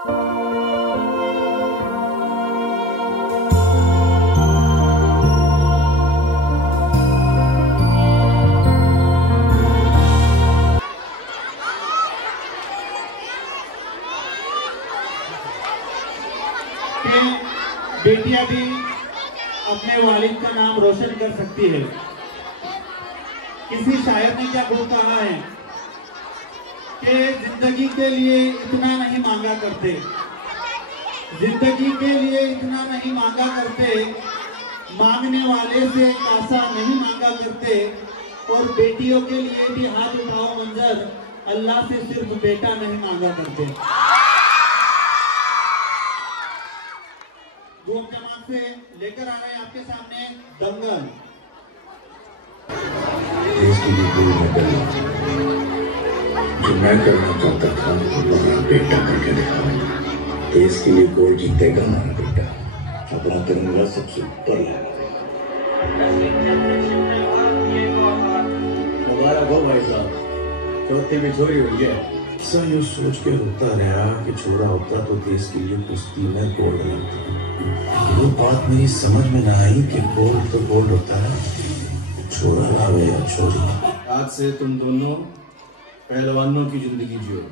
बेटियां भी अपने वालिद का नाम रोशन कर सकती है। किसी शायर ने क्या खूब कहा है कि जिंदगी के लिए इतना नहीं मांगा करते, जिंदगी के लिए इतना नहीं मांगा करते, मांगने वाले से कासा नहीं मांगा करते, और बेटियों के लिए भी हाथ उठाओ मंजर, अल्लाह से सिर्फ बेटा नहीं मांगा करते। वो जमात से लेकर आ रहे हैं आपके सामने दंगल। देश के लिए कोई न करना जो मैं करना चाहता था वो मेरा बेटा करके दिखाऊंगा। देश के लिए कोई जीतेगा मेरा बेटा, अपना तिरंगा सबसे ऊपर लाएगा। मुबारक हो भाई साहब, चौथी भी छोरी हुई है। ऐसा यूँ सोच के रोता रहा कि छोरा होता तो देश के लिए कुश्ती में गोल्ड लगता। वो बात मेरी समझ में ना आई कि गोल्ड तो गोल्ड होता है, छोरा लावे या छोरी। आज से तुम दोनों पहलवानों की जिंदगी जियो।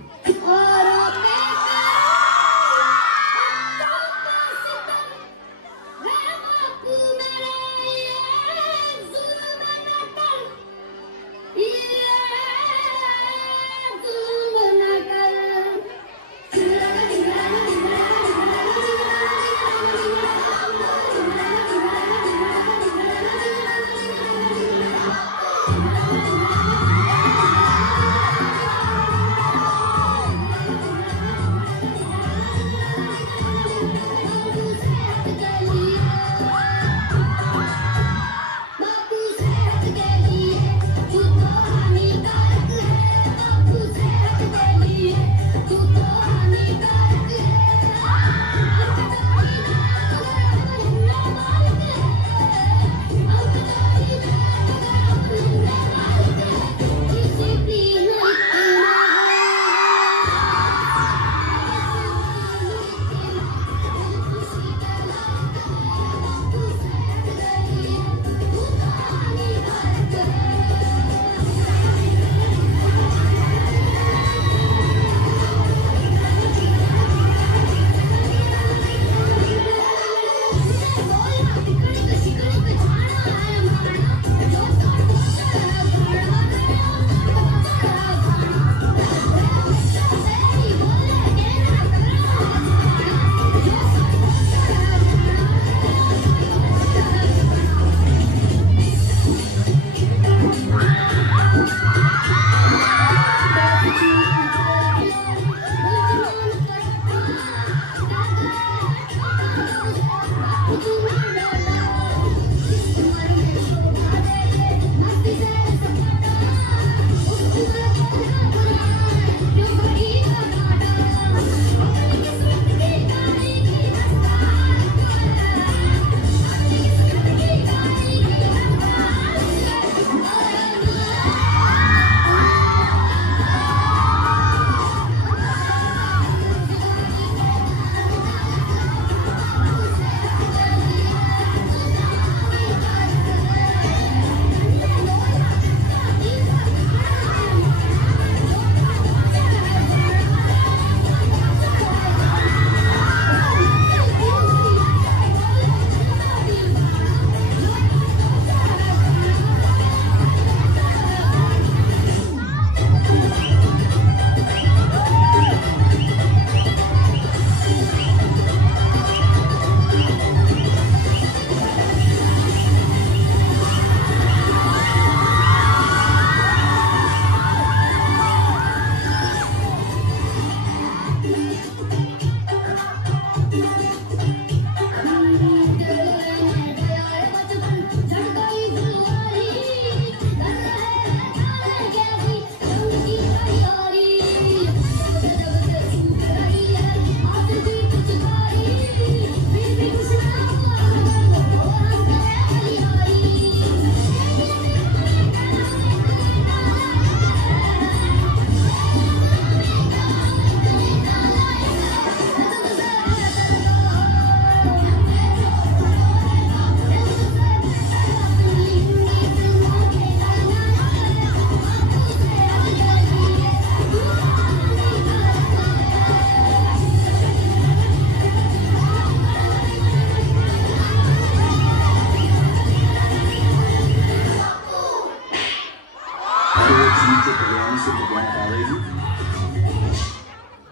रहेगी,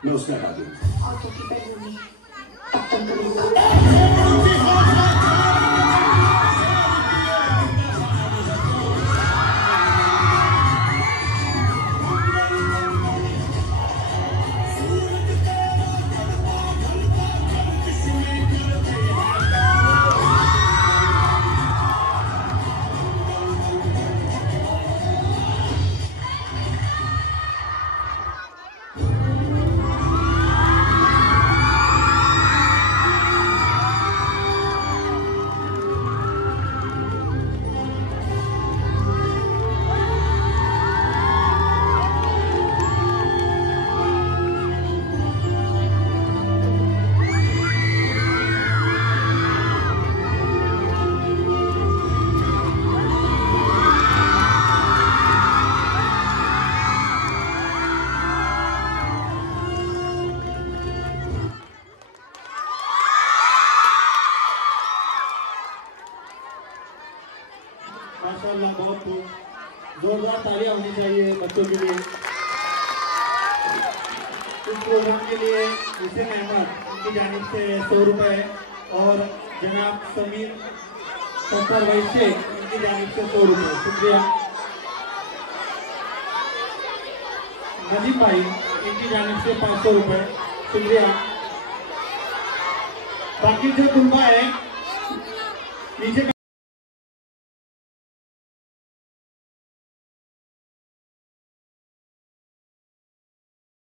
मैं उसका हटा दूंगा। और टोपी पहनूंगी तब तक करूंगा। माशाल्लाह, बहुत जोरदार तालियां होनी चाहिए बच्चों के लिए। इस प्रोग्राम के लिए हुसैन अहमद उनकी जानिब से 100 रुपए और जनाब समीर सत्तर वैसे उनकी जानिब से 100 रुपए। शुक्रिया। नदीम भाई इनकी जानिब से 500 रुपए। शुक्रिया। बाकी जो तुलबा है नीचे